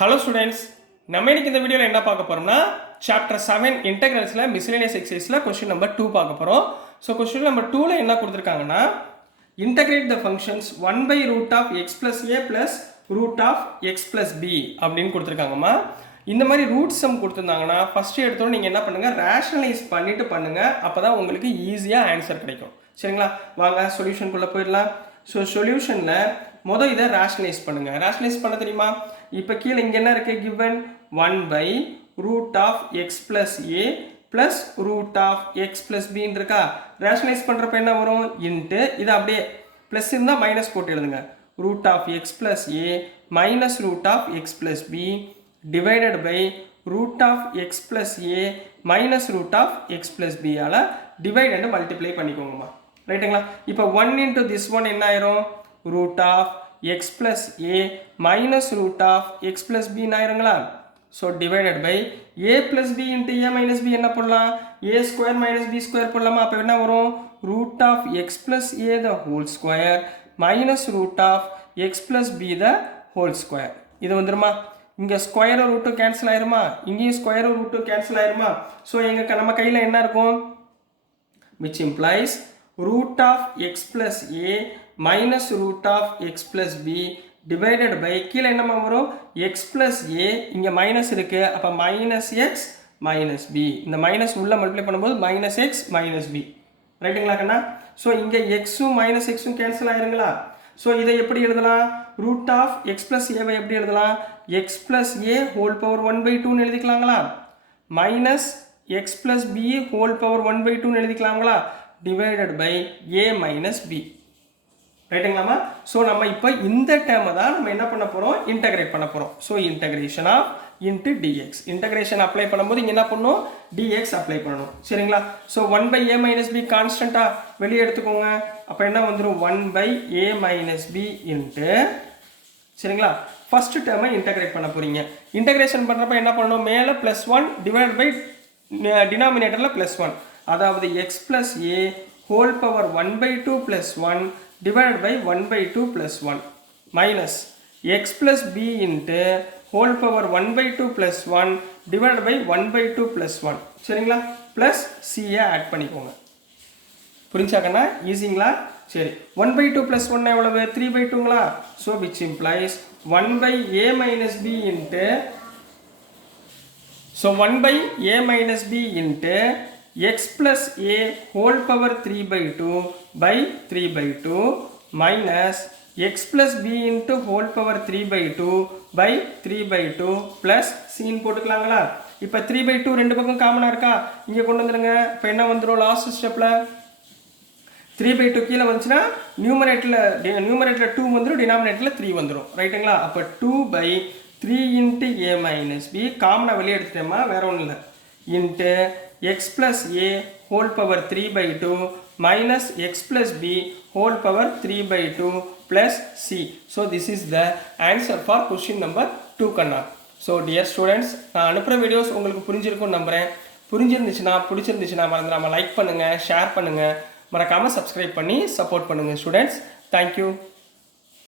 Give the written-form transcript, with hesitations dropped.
Hello students, நம்ம இன்னைக்கு இந்த வீடியோல என்ன பார்க்க போறோம்னா chapter 7 integralsல miscellaneous exerciseல question number 2 பார்க்க போறோம். So question number 2ல என்ன கொடுத்திருக்காங்கன்னா integrate the functions 1 by root of x plus a plus root of x plus b அப்படின்னு கொடுத்திருக்காங்கம்மா. இந்த மாதிரி ரூட் சம் கொடுத்திருந்தாங்கன்னா ஃபர்ஸ்ட் எடுத்தோட நீங்க என்ன பண்ணுங்க ரேஷனலைஸ் பண்ணிட்டு பண்ணுங்க அப்பதான் உங்களுக்கு ஈஸியா ஆன்சர் கிடைக்கும். சரிங்களா? வாங்க சொல்யூஷனுக்குள்ள போயிடலாம். ஸோ சொல்யூஷன்ல முதல் இதை ரேஷனலைஸ் பண்ணுங்க. ரேஷனலைஸ் பண்ண தெரியுமா? இப்போ கீழே இங்கே என்ன இருக்கு? Given 1 by root of x plus a plus root of x plus b இருக்கா? ரேஷனலைஸ் பண்ணுறப்ப என்ன வரும்? இன்ட்டு இதை அப்படியே ப்ளஸ் இருந்தால் மைனஸ் போட்டு எழுதுங்க. root of x plus a minus root of x plus b divided by root of x plus a minus root of x plus b ஆல divide and multiply பண்ணிக்கோங்கம்மா. ரைட்டுங்களா? இப்போ 1 into this one என்ன ஆயிரும்? root of x plus a minus root of x plus b ஆயிருங்களா? so divided by a plus b into a minus b என்ன போடலாம்? a square minus b square போடலாமா? அப்போ என்ன வரும்? root of x plus a the whole square minus root of x plus b the whole square. இது வந்துருமா? இங்க square root cancel ஆயிருமா? இங்கேயும் ஸ்கொயர் ரூட் கேன்சல் ஆயிருமா? ஸோ எங்க நம்ம கையில் என்ன இருக்கும்? which implies root of x plus a minus root of x plus b divided by கீழே என்னமா வரும்? x plus a இங்க மைனஸ் இருக்கு அப்ப minus x minus b இந்த மைனஸ் உள்ள மல்டிப்ளை பண்ணும்போது minus x minus b ரைட்டுங்களா கண்ணா? ஸோ இங்க எக்ஸும் மைனஸ் எக்ஸும் கேன்சல் ஆயிருங்களா? ஸோ இதை எப்படி எழுதலாம்? ரூட் ஆஃப் எக்ஸ் பிளஸ் ஏவை எப்படி எழுதலாம்? X plus A whole power 1/2 எழுதிக்கலாங்களா? Minus X plus B whole power 1/2 எழுதிக்கலாங்களா? Divided by A minus B ரைட்டுங்களாமா? ஸோ நம்ம இப்போ இந்த டேர்மை தான் நம்ம என்ன பண்ண போகிறோம்? இன்டகிரேட் பண்ண போகிறோம். So integration of into dx integration apply பண்ணும்போது இங்கே என்ன பண்ணணும்? டிஎக்ஸ் அப்ளை பண்ணணும். சரிங்களா? So 1 by a minus b கான்ஸ்டண்ட்டாக வெளியே எடுத்துக்கோங்க. அப்போ என்ன வந்துடும்? 1 by a minus b into சரிங்களா ஃபர்ஸ்ட் டேர்மை இன்டகிரேட் பண்ண போகிறீங்க. இன்டகிரேஷன் பண்ணுறப்ப என்ன பண்ணணும்? மேலே +1 டிவைட் பை டினாமினேட்டரில் +1 அதாவது x plus a whole power 1/2 plus 1 divided by 1/2 plus 1 minus x plus b into whole power 1/2 plus 1 divided by 1/2 plus 1 சரிங்களா? plus c ஆட் பண்ணிக்கோங்க. புரிஞ்சாக்கண்ணா? ஈஸிங்களா? சரி 1/2 plus 1 எவ்வளவு? 3/2ங்களா? so which implies 1 by a minus b into so 1 by a minus b into x plus a whole power 3/2 by 3/2 minus x plus b into whole power 3/2 by 3/2 plus c போட்டுக்கலாங்களா? இப்போ 3/2 ரெண்டு பக்கம் காமனா இருக்கா? இங்க கொண்டு வந்துருங்க. இப்போ என்ன வந்துரும்? லாஸ்ட் ஸ்டெப்ல 3/2 கீழே வந்துச்சுன்னா நியூமரேட்டர்ல 2 வந்துரும், டினாமினேட்டர்ல 3 வந்துரும். ரைட்டுங்களா? அப்போ 2 by 3 into a minus b காமனா வெளியே எடுத்துட்டேமா, வேற ஒன்றும் இல்லை. Into x plus a whole power 3/2 minus x plus b whole power 3/2 plus c. So this is the answer for question number 2 கண்ணா. So dear students, நான் அனுப்புகிற வீடியோஸ் உங்களுக்கு புரிஞ்சிருக்கும்னு நம்புகிறேன். பிடிச்சிருந்துச்சுன்னா மறந்துடாம லைக் பண்ணுங்கள், ஷேர் பண்ணுங்கள், மறக்காமல் சப்ஸ்கிரைப் பண்ணி சப்போர்ட் பண்ணுங்கள் ஸ்டூடெண்ட்ஸ். தேங்க்யூ.